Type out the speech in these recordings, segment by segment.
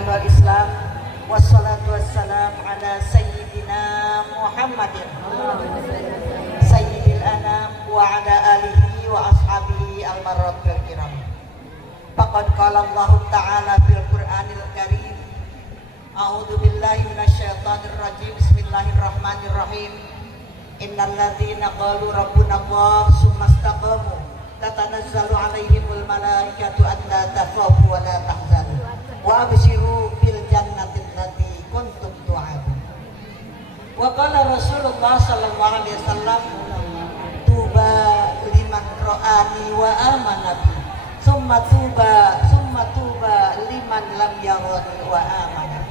Islam wassalatu wassalam ala sayyidina Muhammadin sayyidil anam wa ala alihi wa ashabihi al-marratul kiram. Faqad qala Allah ta'ala fil Qur'anil Karim, a'udzu billahi minasyaitonir rajim, bismillahirrahmanirrahim. Innal ladzina qalu rabbuna Allah tsumma istaqamu tatanazzalu 'alaihimul malaikatu alla takhafu wa la tahzanu wa abshiru bil jannati allati kuntum tu'adun. Wa qala Rasulullah sallallahu alaihi wasallam, tuba liman ra'ani wa amana bi, summa tuba liman lam yarani wa amana.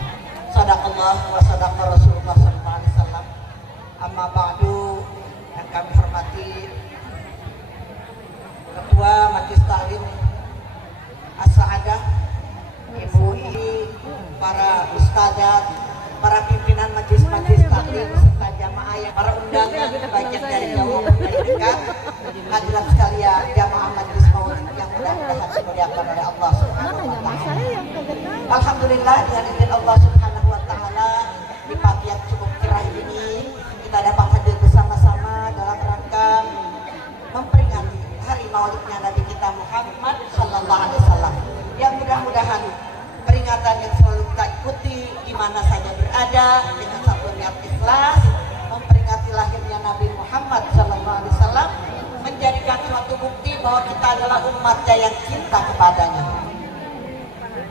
Sadaqallah wa sadaqa Rasulullah sallallahu alaihi wasallam. Amma ba'du, yang kami hormati Ketua Majelis Taklim As-Sa'adah, Ibu ini, para ustadzat, para pimpinan majelis-majelis taklim serta jamaah yang para undangan baik dari jauh dari dekat, hadirat sekalian jamaah majelis maulid yang mudah-mudahan dimuliakan oleh Allah Subhanahu wa taala. Alhamdulillah, dengan izin Allah Subhanahu wa taala, di pagi yang cukup cerah ini kita dapat hadir bersama-sama dalam rangka memperingati hari maulidnya Nabi kita Muhammad sallallahu alaihi wasallam. Yang mudah-mudahan peringatan yang selalu kita ikuti di mana saja berada dengan satu niat ikhlas memperingati lahirnya Nabi Muhammad SAW, menjadikan suatu bukti bahwa kita adalah umatnya yang cinta kepadanya,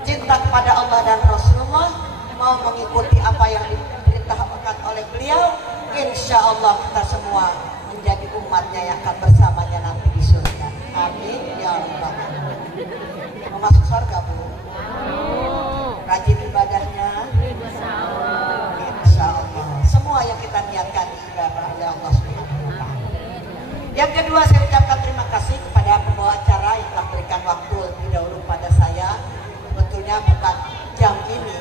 cinta kepada Allah dan Rasulullah, mau mengikuti apa yang diperintahkan oleh beliau. Insya Allah kita semua menjadi umatnya yang akan bersamanya nanti di surga. Amin ya Allah. Mau masuk surga, Bu? Rajin ibadahnya, insya Allah. Semua yang kita niatkan ibadah oleh Allah Subhanahu wa taala. Yang kedua, saya ucapkan terima kasih kepada pembawa acara yang telah berikan waktu lebih dahulu pada saya. Sebetulnya bukan jam ini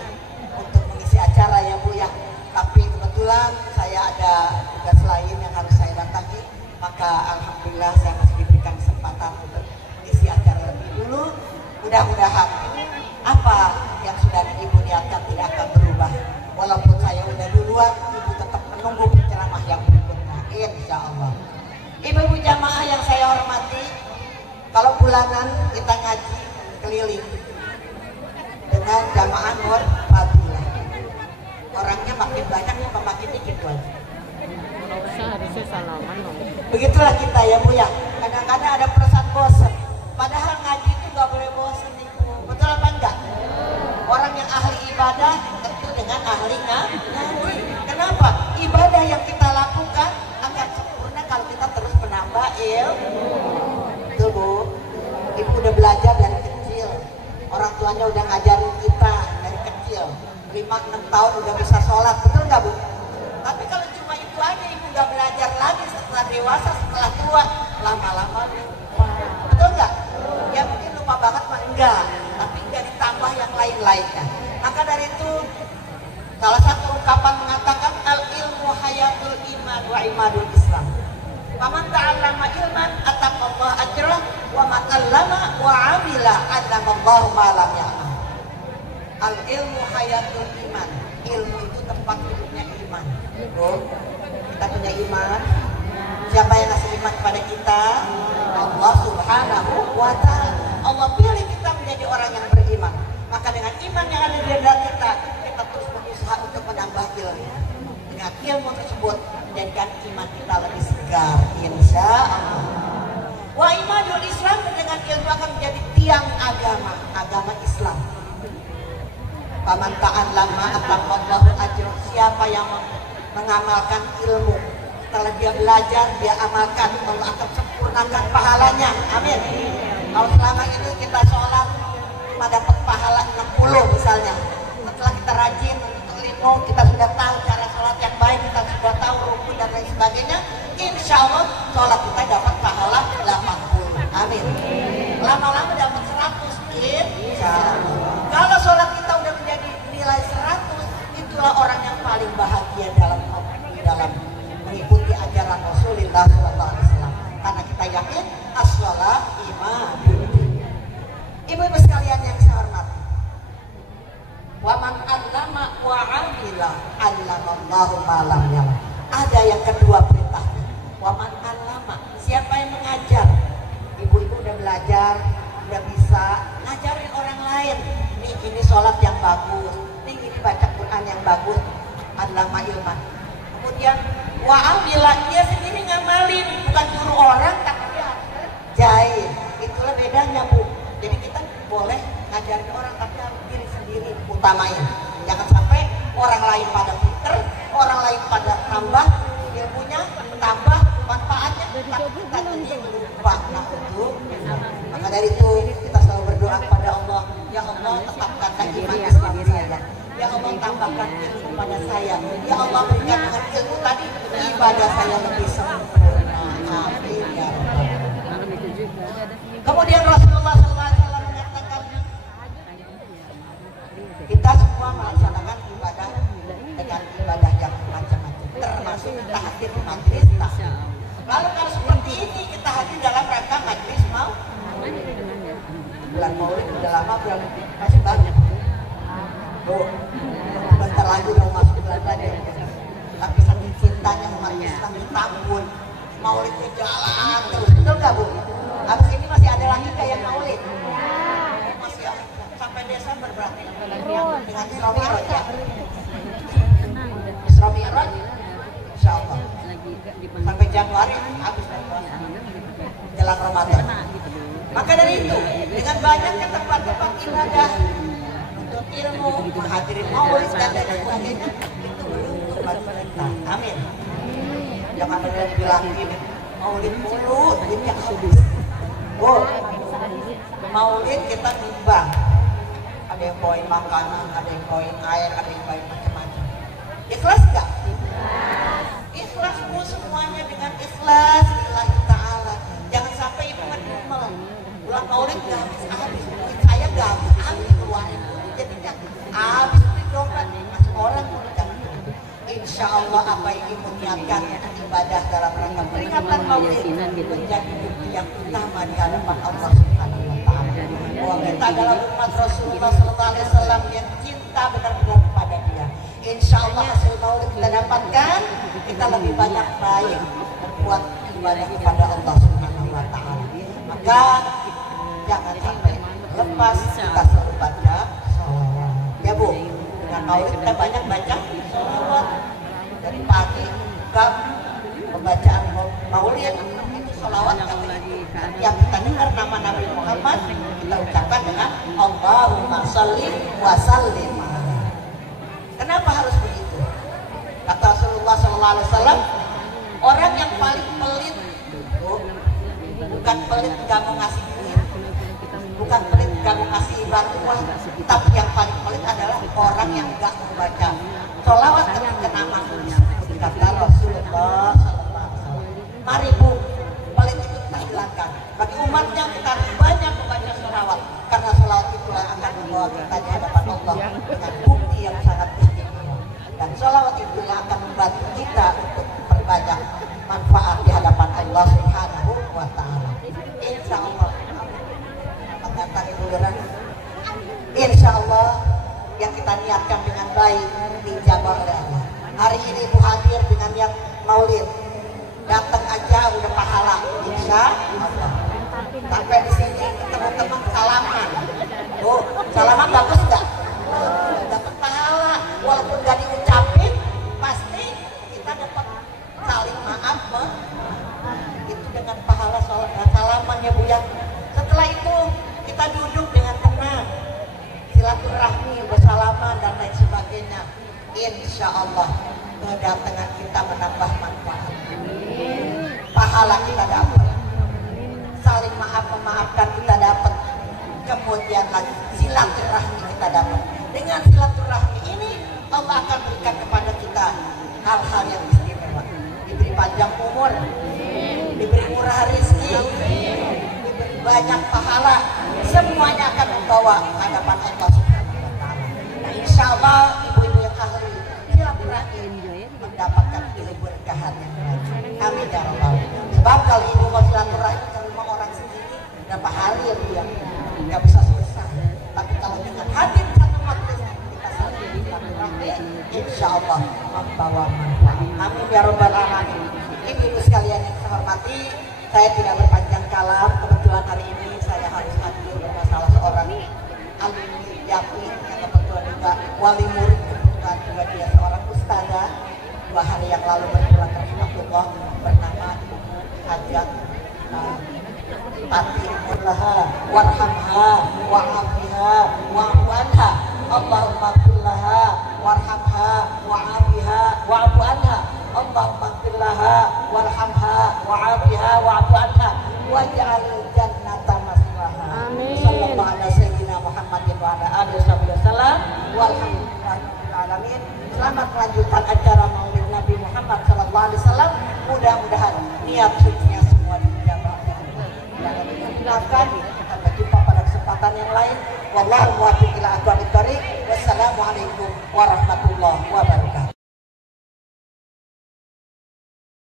untuk mengisi acara ya Bu ya, tapi kebetulan saya ada tugas lain yang harus saya datangi, maka alhamdulillah saya masih diberikan kesempatan untuk mengisi acara lebih dulu. Mudah-mudahan apa yang sudah Ibu niatkan tidak akan berubah. Walaupun saya udah duluan, Ibu tetap menunggu penceramah yang berikutnya, insya Allah. Ibu-ibu jamaah yang saya hormati, kalau bulanan kita ngaji keliling dengan jamaah Nur Fadilah, orangnya makin banyak apa makin dikit Bu? Harusnya salaman dong. Begitulah kita ya Bu ya. Kadang-kadang ada perasaan bosan. Padahal ngaji itu gak boleh bosan Ibu. Betul apa enggak? Orang yang ahli ibadah tentu dengan ahli ngaji. Kenapa? Ibadah yang kita lakukan akan sempurna kalau kita terus menambah ilmu. Betul Bu? Ibu udah belajar dari kecil. Orang tuanya udah ngajarin kita dari kecil. 5-6 tahun udah bisa sholat. Betul nggak Bu? Tapi kalau cuma itu aja, Ibu nggak belajar lagi setelah dewasa, setelah tua, lama-lama lupa. Betul nggak? Ya mungkin lupa banget mah enggak, tapi enggak ditambah yang lain-lainnya. Maka dari itu salah satu ungkapan mengatakan al ilmu hayatul iman wa imadul Islam. Faman ta'allama ilman ataqallahu ajrah wa man 'allama wa 'amila 'allamallahu ma lam ya'lam. Al ilmu hayatul iman. Ilmu itu tempat hidupnya iman. Bro, kita punya iman. Siapa yang ngasih iman kepada kita? Allah Subhanahu wa ta'ala. Allah pilih kita menjadi orang yang beriman. Maka dengan iman yang ada di dalam kita terus berusaha untuk menambah ilmu. Dengan ilmu tersebut menjadikan iman kita lebih segar, insya Allah. Wa imanul Islam, dengan ilmu akan menjadi tiang agama Islam. Faman ta'allama ataqallahu ajrah. Siapa yang mengamalkan ilmu, setelah dia belajar, dia amalkan, Allah akan sempurnakan pahalanya. Amin. Kalau selama ini kita sholat cuma dapat pahala 60 misalnya, setelah kita rajin untuk ilmu, kita sudah tahu cara sholat yang baik, kita sudah tahu rukun dan lain sebagainya, insya Allah sholat kita dapat pahala 80. Amin. Lama-lama dapat 100. Insya Allah. Kalau sholat kita udah menjadi nilai 100, itulah orang yang paling bahagia dalam mengikuti ajaran Rasulullah SAW. Karena kita yakin as-sholat iman. Ibu-ibu sekalian yang saya hormati, Wa man 'allama wa 'amila 'allamallahu ma lam ya'lam. Ada yang kedua perintahnya. Wa man 'allama, siapa yang mengajar? Ibu-ibu udah belajar, udah bisa ngajarin orang lain. Nih ini sholat yang bagus, nih ini baca Quran yang bagus. 'Allama ilman. Kemudian wa 'amila, dia sendiri ngamalin, bukan nyuruh orang tapi dia jahit. Itulah bedanya, Bu. Jadi kita boleh ngajarin orang tapi harus diri sendiri utamain. Jangan sampai orang lain pada pinter, orang lain pada tambah ilmunya, tambah manfaatnya, tapi kita sendiri lupa. Maka dari itu kita selalu berdoa kepada Allah, ya Allah tetapkan iman Islam saya, ya Allah tambahkan ilmu pada saya, ya Allah berikan dengan ilmu tadi ibadah saya lebih sempurna. Amin ya Rabbal. Kemudian Rasulullah SAW mengatakan, kita semua melaksanakan ibadah dengan ibadah yang macam-macam, termasuk kita hadir di majlis taklim. Lalu kalau seperti ini kita hadir dalam rangka majlis mau bulan Maulid udah lama belum, masih banyak. Tuh, bentar lagi udah masuk bulan tadi. Tapi saking cintanya umat Islam di tahun Maulidnya jalan terus, betul nggak Bu? Habis ini masih ada lagi kayak Maulid. Masih ada. Sampai Desember berarti dengan Isra Mi'raj ya. Isra Mi'raj, insya Allah. Sampai Januari habis dari puasa. Jelang Ramadan. Maka dari itu, dengan banyaknya tempat-tempat ibadah untuk ilmu, menghadiri Maulid dan lain sebagainya, itu beruntung bagi kita. Amin. Jangan ada yang bilang ini Maulid mulu, duitnya habis. Oh, Maulid kita nyumbang. Ada yang bawain makanan, ada yang bawain air, ada yang bawain macam-macam. Ikhlas nggak? Ikhlas Bu, semuanya dengan ikhlas lillahi ta'ala. Jangan sampai ibu ngedumel. Bulan Maulid nggak habis, duit saya nggak habis keluarin. Jadinya habis duit dompet, masih orang jangan. Insya Allah apa yang ibu niatkan ibadah dalam rangka peringatan Maulid menjadi bukti yang utama di hadapan Allah Subhanahu wa Ta'ala. Bahwa kita adalah umat Rasulullah SAW yang cinta benar-benar kepada Dia. Insya Allah hasil Maulid kita dapatkan, kita lebih banyak baik berbuat ibadah kepada Allah Subhanahu wa Ta'ala. Maka jangan sampai lepas kita selalu baca sholawat. Ya Bu, dengan Maulid kita banyak baca sholawat. Dari pagi ke pembacaan Maulid itu sholawat yang kita dengar nama Nabi Muhammad kita ucapkan dengan Allahumma sholli wa sallim. Kenapa harus begitu? Kata Rasulullah SAW, orang yang paling pelit bukan pelit gak mau ngasih duit, bukan pelit gak mau ngasih bantuan, tapi yang paling pelit adalah orang yang gak membaca sholawat ketika nama kata Rasulullah SAW. Mari Bu, pelit itu kita hilangkan. Bagi umatnya kita harus banyak membaca sholawat, karena sholawat itu akan membawa kita di hadapan Allah dengan bukti yang sangat istimewa. Dan sholawat itu akan membantu kita untuk memperbanyak manfaat di hadapan Allah Subhanahu wa Ta'ala. Insya Allah, pengantar Ibu Lurah, insya Allah yang kita niatkan dengan baik dijabah oleh Allah. Hari ini Ibu hadir dengan niat Maulid, datang aja udah pahala, insya Allah. Sampai di sini ketemu teman salaman, oh salaman bagus nggak? Dapat pahala, walaupun nggak diucapin, pasti kita dapat saling maaf, itu dengan pahala salaman ya Bu ya. Setelah itu kita duduk dengan tenang, silaturahmi, bersalaman dan lain sebagainya. Insya Allah kedatangan kita menambah manfaat, pahala kita dapat, saling maaf memaafkan kita dapat, kemudian lagi silaturahmi kita dapat. Dengan silaturahmi ini Allah akan berikan kepada kita hal-hal yang istimewa, diberi panjang umur, diberi murah rezeki, diberi banyak pahala, semuanya akan membawa hadapan Allah Subhanahu wa Ta'ala. Nah, insya Allah ibu-ibu yang ahli silaturahmi mendapatkan keberkahan yang baik. Amin ya Rabbal. Sebab kalau ibu mau silaturahmi ke rumah orang sendiri berapa hari ya Bu ya, nggak bisa selesai. Tapi kalau dengan hadir satu majlis kita insya Allah membawa manfaat. Amin ya robbal alamin. Ibu-ibu sekalian yang saya hormati, saya tidak berpanjang kalam. Kebetulan hari ini saya harus hadir bersama salah seorang alumni yakin yang kebetulan juga wali murid, kebetulan juga dia seorang ustazah. 2 hari yang lalu berpulang ke rahmatullah, bernama Ibu Hajat Atimullah warhamha wa'afiha wa'fu anha. Allahumma kullaha warhamha wa'afiha wa'fu anha. Allahumma kullaha warhamha wa'afiha wa'fu anha waj'al jannata maswaha. Amin. Sallallahu ala sayyidina Muhammadin wa ala alihi wasallam. Walhamdulillahirabbil alamin. Selamat melanjutkan acara Maulid Nabi Muhammad sallallahu alaihi wasallam. Mudah-mudahan niat sucinya semua dijabah. Jangan dihindarkan. Sampai jumpa pada kesempatan yang lain. Wallahu muwaffiq ila aqwamit thoriq. Wassalamualaikum warahmatullahi wabarakatuh.